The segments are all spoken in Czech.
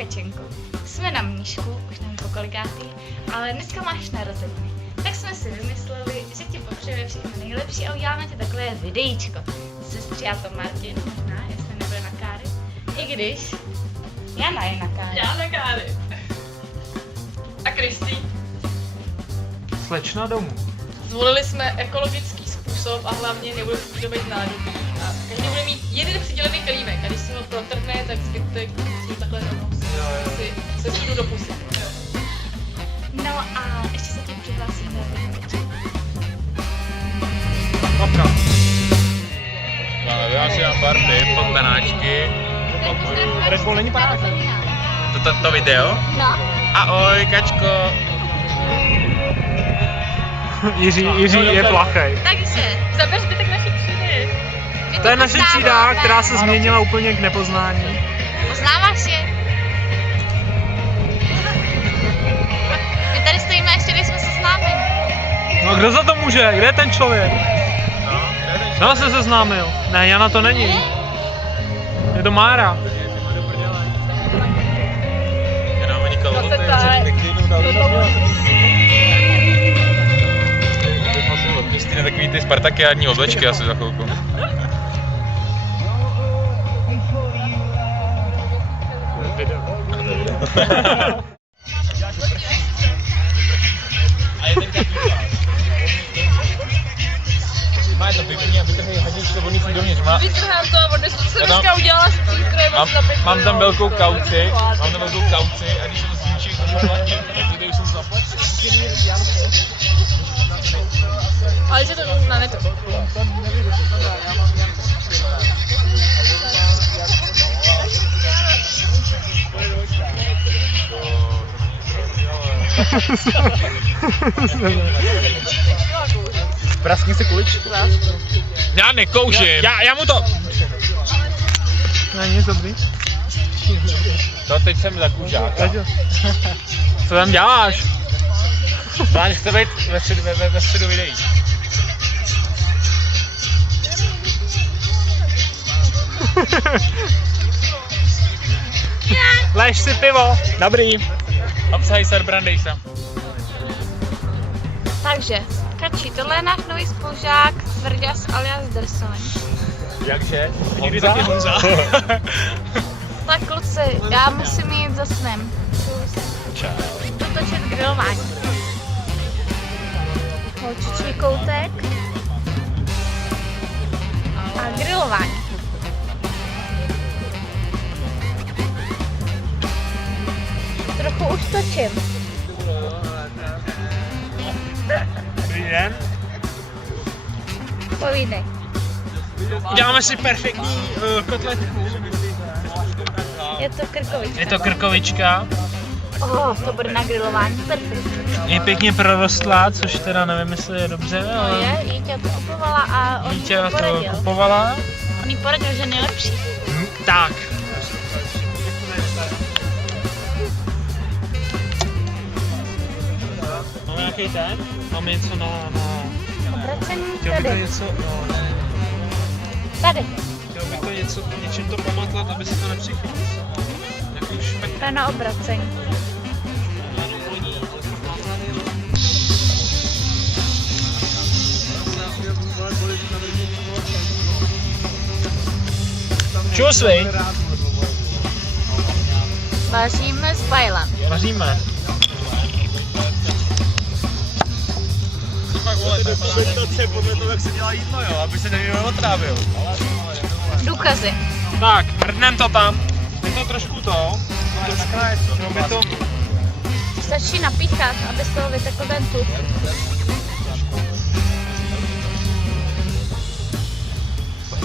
Kačenko. Jsme na mníšku, už nevím po kolikátý, ale dneska máš narozeniny. Tak jsme si vymysleli, že ti potřebuje všechno nejlepší a uděláme ti takové videíčko. Sestří a to Martin, možná, jestli nebude na káry. I když Jana je na káry. Já na káry. A Kristý? Slečna domů. Zvolili jsme ekologický způsob a hlavně nebude způsobit nádobí. A každý bude mít jeden přidělený kelímek a když si ho protrhne, tak zbytek si takhle rovnou si se přijdu do pusy. No a ještě se tím přihlásím do videíčka. Papka. Já si dám party, panáčky. Red Bull není panáček. To video? No. Ahoj, Kačko. Jiří je plachej. Takže, Zaber zbytek naší třídy. To je naše třída, která se změnila úplně k nepoznání. Poznáváš je? My tady stojíme ještě, když jsme se známili. No kdo za to může? Kde je ten člověk? No, se seznámil. Ne, Jana to není. Je to Mára. Jenom ani kalhoty. Zase tak. Kristýna takový ty spartakiádní oblečky asi za chvilku. Má to pěkný a vytrhej hadičko vodných dovnitř. Vytrhám to a odnesu, co jsem dneska udělala s cukrojem a s napětkou. Mám tam velkou kauci a když se to zničí, to můžu platit. Tak tady jsou zaplatit. Ale že to na netu. Praskni si kuličku. Já nekouřím. Já mu to... Není dobrý. To teď jsem za kužáka. Co tam děláš? Já nechci být ve středu videí. Léž si pivo. Dobrý. Obsahaj serbrandej se. Takže, Kači, tohle je náš nový spolužák, Tvrďas alias Dersoň. Jakže? Někdy taky Honza. Tak kluci, já musím jít za snem. Čau. Jdu točit grilování. Holčičí koutek. A grilování. Trochu už točím. Dobrý den. Povídej. Děláme si perfektní kotletku. Je to krkovička. Je to krkovička. To bude na grilování perfektní. Je pěkně prorostlá, což teda nevím, jestli je dobře, No ale je, Jíťa to kupovala a on jí Vítě to to poradil. kupovala. On jí poradil, že nejlepší. Tak. Máme nějaký ten? Máme něco na... Obracení Chtěl bych to tady. něco... No, ne. Tady. Chtěl bych to něco, něčím to pomátlat, aby se to nepřichytilo. Nějaký špek. To je na obracení. Čus, vej? Vaříme s bajlem. Vaříme. To je podle toho, jak se dělá jídlo, jo, aby se někdo neotrávil. Důkazy. Tak, mrdnem to tam. Je to trošku to. Je to... Stačí napíchat, aby z toho vytekl ten tuk.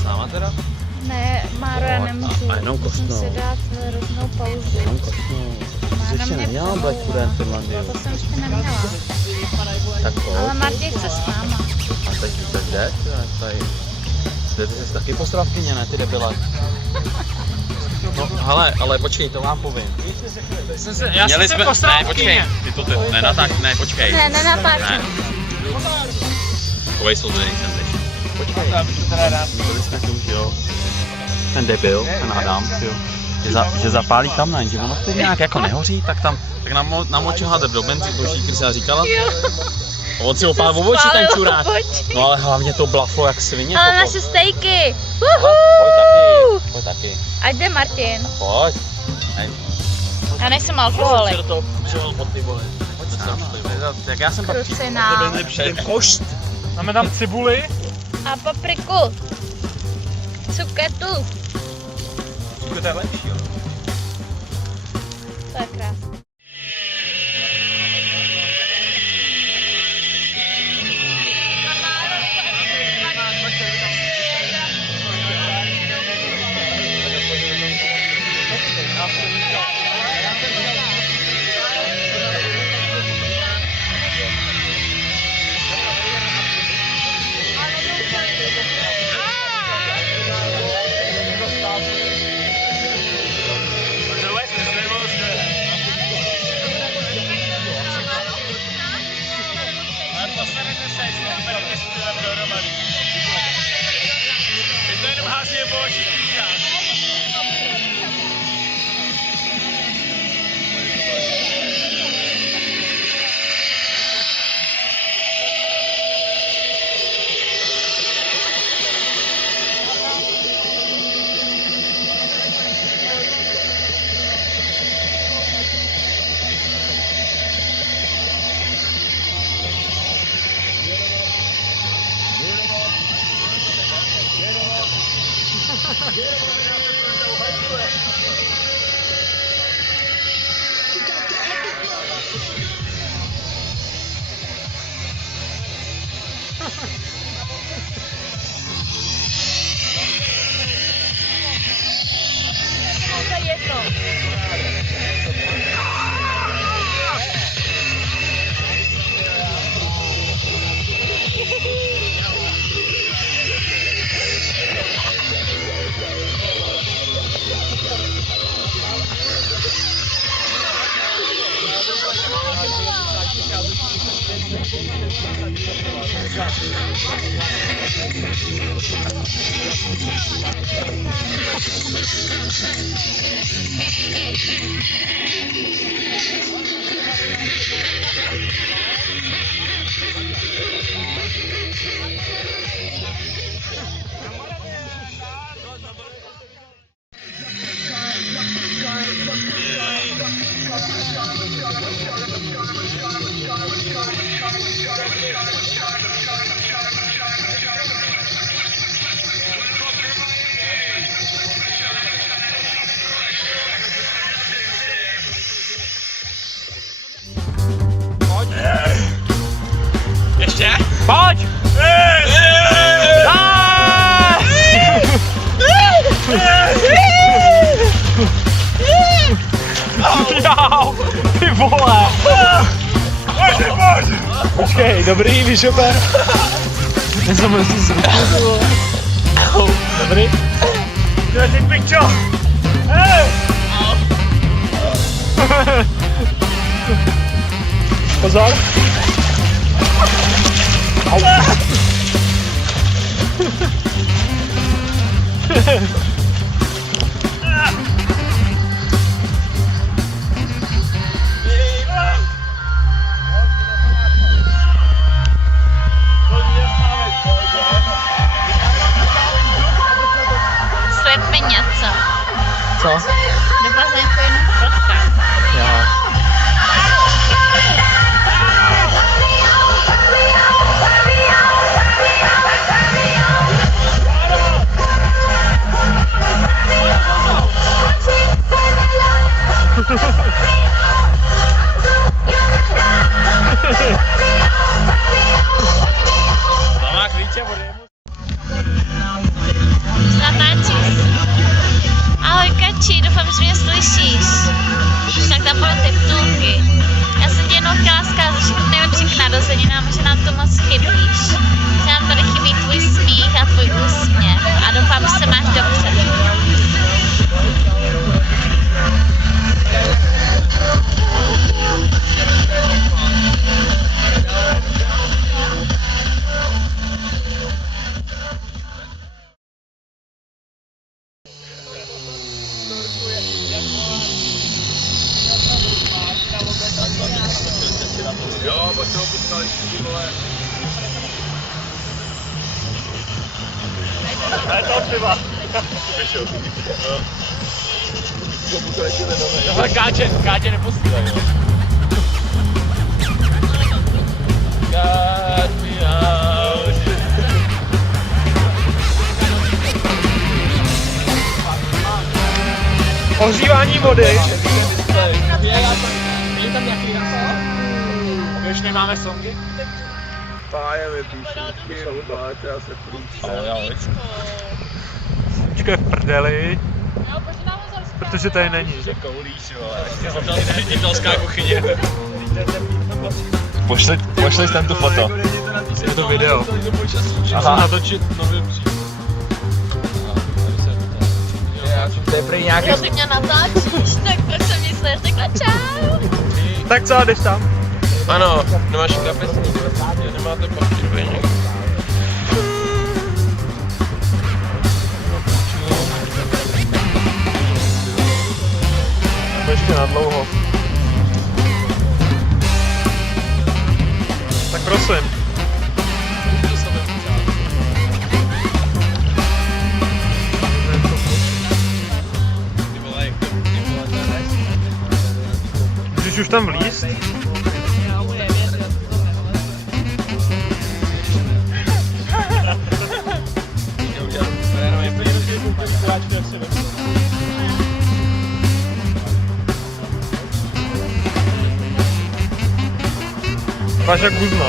S náma teda? Ne, Máro, já nemůžu. A jenom Musím kostnou. si dát hroznou pauzu. Má na mě Neměla Black Food in Finlandii. To jsem ještě neměla. Tak Ale Martě chce s náma. A teď kde? Tady. Ty jsi taky postravkyně, ne ty debile. No, hele, ale počkej, to vám povím. Já jsem se Ne, počkej, ty to ne, počkej. Ne, nenatáčím. Chovej soudružný jsem teď. Počkej, byli jsme tu, že jo? Ten debil, ten Adam, jo. že zapálí kameň, že ono to nějak jako nehoří, tak tam tak namočil hadr do benzínu, to už Krysia říkala. A on si opál v obočí ten čurák. No ale hlavně to blaflo jak svině. Ale naše stejky! Pojď taky. Ať jde Martin. Pojď. Já nejsem alkoholik. Do toho přijel pod ty vole. Pojď sám. Tak já jsem pak Krucinál. Nejlepší košt. Dáme tam cibuli. A papriku. Cuketu. To je lepší, jo. To je krásné. Ještě? Pojď! Jau, ty vole! Pojď! Počkej, dobrý, vyšoper. Nezamil si z ruky, ty vole. Dobrý? Ty pičo! Hej! Pozor. Au. Slib mi něco. Co? Do bazénku jenom fotka. Jo. Mama klíče vody. Natáčíš. Ahoj Kači, doufám, že mě slyšíš. Tak tam budou ty vtulky. Já jsem ti jenom chtěla zkázat všechno nejlepší k narozeninám, že nám to moc chybíš. Že nám tady chybí tvůj smích a tvůj úsměv. A doufám, že se máš dobře. pak se ho potkali, ty vole. Ale to piva. Vyšel. Tohle káče neposílej. God me out. Ohřívání vody. My už nemáme songy? Pájeme píšničky, rubáte a se průčte. Počkej v prdeli, protože tady není. Že koulíš, vole. Italská kuchyně. Pošli tam tu foto. Je to video. Aha. Natočit nový příběh. To je prý nějaký... Ty mě natáčíš, tak proč jsem nic neřekla čau? Tak co, jdeš tam? Ano, nemáš kapesník, nemáte papír, Ještě na dlouho. Tak prosím. Můžeš už tam vlízt? Váš jak guzna.